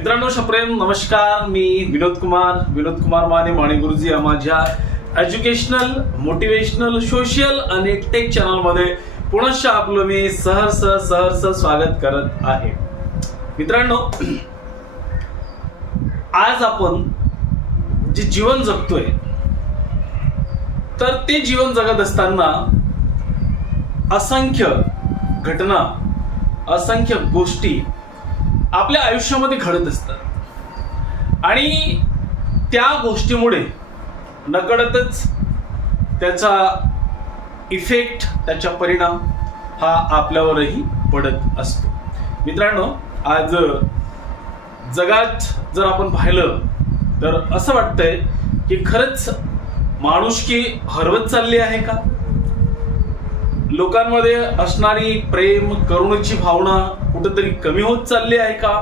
मित्रांनो शप्रेम नमस्कार. मी विनोद कुमार. विनोद कुमार माने माने गुरुजी या माझ्या एज्युकेशनल मोटिवेशनल सोशल आणि टेक चॅनलमध्ये पुनश्च आपलं मी सहर्ष सहर्ष स्वागत करत आहे. मित्रांनो आज आपण जे जीवन जगतोय तर ते जीवन जगत असताना असंख्य घटना असंख्य गोष्टी आपल्या आयुष्यामध्ये घडत असतात आणि त्या गोष्टीमुळे नकळतच त्याचा इफेक्ट त्याचा परिणाम हा आपल्यावरही पडत असतो. मित्रांनो आज जगात जर आपण पाहिलं तर असं वाटतंय की खरंच माणुसकी हरवत चालली आहे का? लोकांमध्ये असणारी प्रेम करुणेची भावना कुठेतरी कमी होत चालली आहे का?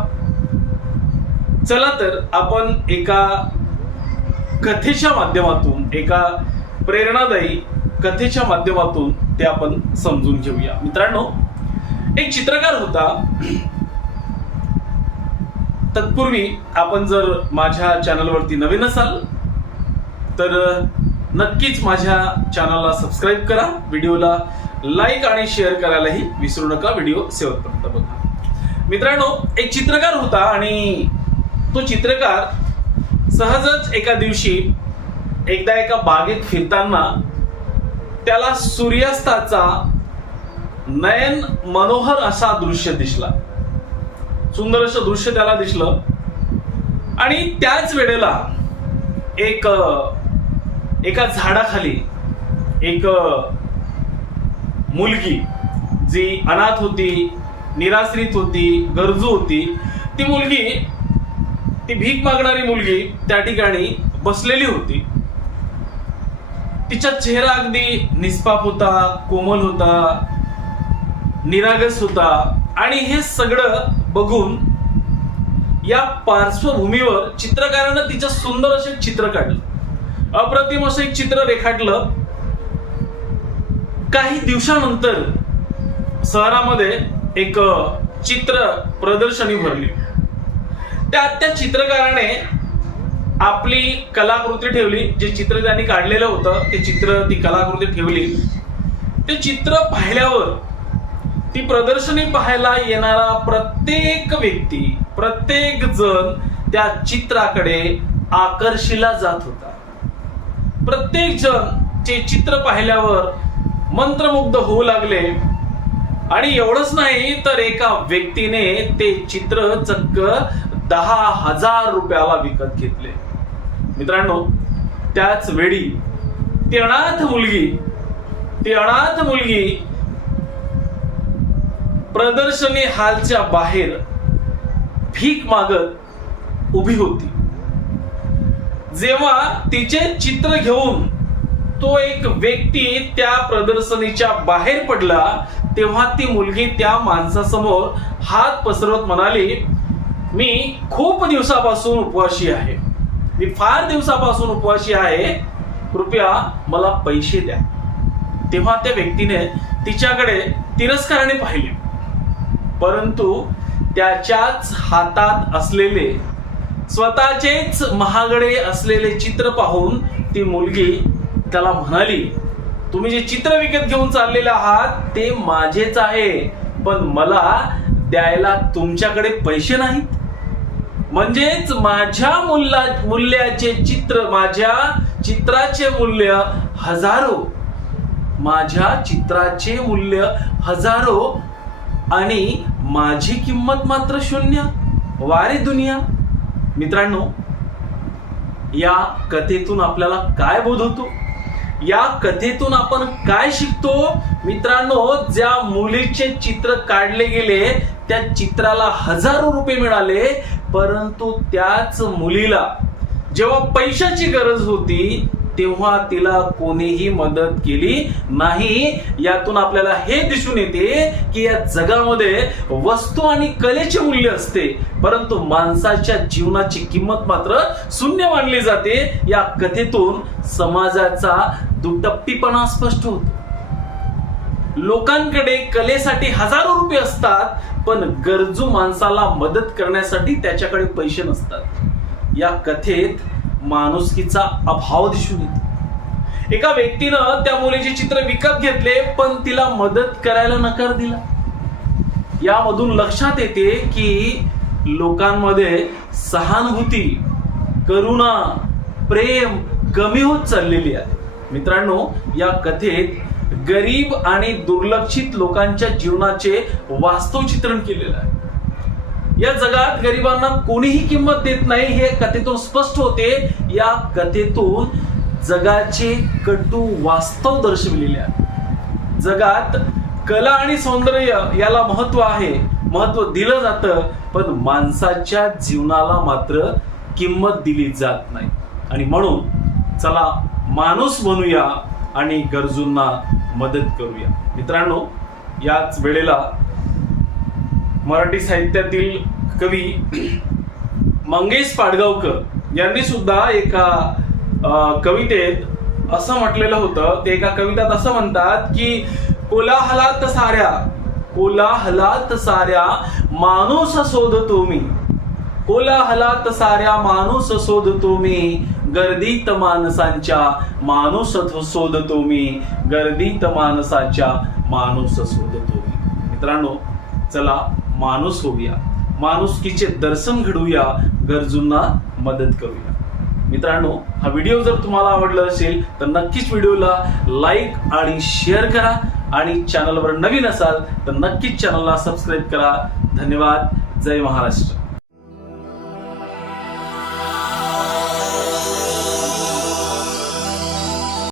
चला तर आपण एका कथेच्या माध्यमातून एका प्रेरणादायी कथेच्या माध्यमातून ते आपण समजून घेऊया. मित्रांनो एक चित्रकार होता. तत्पूर्वी आपण जर माझ्या चॅनलवरती नवीन असाल तर नक्कीच माझ्या चॅनलला सबस्क्राईब करा. व्हिडिओला लाईक आणि शेअर करायलाही विसरू नका. व्हिडिओ शेवटपर्यंत बघा. मित्रांनो एक चित्रकार होता आणि तो चित्रकार सहजच एका दिवशी एकदा एका बागेत फिरताना त्याला सूर्यास्ताचा नयन मनोहर असा दृश्य दिसला. सुंदर असं दृश्य त्याला दिसलं. आणि त्याच वेळेला एक एका झाडाखाली एक मुलगी जी अनाथ होती निराश्रित होती गरजू होती ती मुलगी ती भीक मागणारी मुलगी त्या ठिकाणी बसलेली होती. तिचा चेहरा अगदी निष्पाप होता कोमल होता निरागस होता. आणि हे सगळं बघून या पार्श्वभूमीवर चित्रकारानं तिचं सुंदर असे चित्र काढलं. अप्रतिम असं एक चित्र रेखाटलं. काही दिवसानंतर शहरामध्ये एक चित्र प्रदर्शनी भरली. त्यात त्या चित्रकाराने आपली कलाकृती ठेवली जे चित्र त्यांनी काढलेलं होतं ते चित्र ती कलाकृती ठेवली. ते चित्र पाहिल्यावर ती प्रदर्शनी पाहायला येणारा प्रत्येक व्यक्ती प्रत्येक जण त्या चित्राकडे आकर्षिला जात होता. प्रत्येक जण ते चित्र पाहिल्यावर मंत्रमुग्ध होऊ लागले. आणि एवढंच नाही तर एका व्यक्तीने ते चित्र चक्क दहा हजार रुपयाला विकत घेतले. मित्रांनो त्याच वेळी ती अनाथ मुलगी ती अनाथ मुलगी प्रदर्शनी हालच्या बाहेर भीक मागत उभी होती. जेव्हा तिचे चित्र घेऊन तो एक व्यक्ती त्या प्रदर्शनीच्या बाहेर पडला तेव्हा ती मुलगी त्या माणसासमोर हात पसरवत म्हणाली मी खूप दिवसापासून उपवाशी आहे. मी फार दिवसापासून उपवाशी आहे. कृपया मला पैसे द्या. तेव्हा त्या व्यक्तीने तिच्याकडे तिरस्काराने पाहिले. परंतु त्याच्याच हातात असलेले स्वतःचेच महागडे असलेले चित्र पाहून ती मुलगी त्याला म्हणाली तुम्ही जे चित्र विकत घेऊन चाललेले आहात ते माझेच आहे. पण मला द्यायला तुमच्याकडे पैसे नाहीत. म्हणजेच माझ्या मूल्या मूल्याचे चित्र माझ्या चित्राचे मूल्य हजारो. माझ्या चित्राचे मूल्य हजारो आणि माझी किंमत मात्र शून्य. वारे दुनिया. मित्रांनो या कथेतून आपल्याला काय बोध होतो? या कथेतून आपण काय शिकतो? मित्रांनो ज्या मुलीचे चित्र काढले गेले त्या चित्राला हजारो रुपये मिळाले परंतु त्याच मुलीला जेव्हा पैशाची गरज होती तेव्हा तिला कोणीही मदत केली नाही. यातून आपल्याला हे दिसून येते की या जगामध्ये वस्तू आणि कलेचे मूल्य असते परंतु माणसाच्या जीवनाची किंमत मात्र शून्य मानली जाते. या कथेतून समाजाचा दुटप्पीपणा स्पष्ट होतो. लोकांकडे कलेसाठी हजारो रुपये असतात पण गरजू माणसाला मदत करण्यासाठी त्याच्याकडे पैसे नसतात. या कथेत माणुसकीचा अभाव दिसून येतो. एका व्यक्तीनं त्या मुलीचे चित्र विकत घेतले पण तिला मदत करायला नकार दिला. यामधून लक्षात येते की लोकांमध्ये सहानुभूती करुणा प्रेम कमी होत चाललेली आहे. मित्रांनो या कथेत गरीब आणि दुर्लक्षित लोकांच्या जीवनाचे वास्तव चित्रण केलेलं आहे. या जगात गरिबांना कोणीही किंमत देत नाही हे कथेतून स्पष्ट होते. या कथेतून जगाचे कटू वास्तव दर्शविलेले आहे. जगात कला आणि सौंदर्य याला महत्त्व आहे महत्त्व दिलं जातं पण माणसाच्या जीवनाला मात्र किंमत दिली जात नाही. आणि म्हणून चला माणूस बनूया आणि गरजूंना मदत करूया. मित्रांनो याच वेळेला मराठी साहित्यातील कवी मंगेश पाडगावकर यांनी सुद्धा एका कवितेत असं म्हटलेलं होतं ते एका कवितात असं म्हणतात की कोलाहलात साऱ्या कोलाहलात साऱ्या माणूस शोधतो मी. कोलाहलात साऱ्या माणूस शोधतो मी. गर्दीत माणसांच्या माणूस शोधतो मी. गर्दीत माणसाच्या माणूस शोधतो मी. मित्रांनो चला माणूस होऊया. माणुसकीचे दर्शन घडवूया. गरजूंना मदत करूया. मित्रांनो हा व्हिडिओ जर तुम्हाला आवडला असेल तर नक्कीच व्हिडिओला लाईक आणि शेअर करा आणि चॅनलवर नवीन असाल तर नक्कीच चॅनलला सबस्क्राईब करा. धन्यवाद. जय महाराष्ट्र.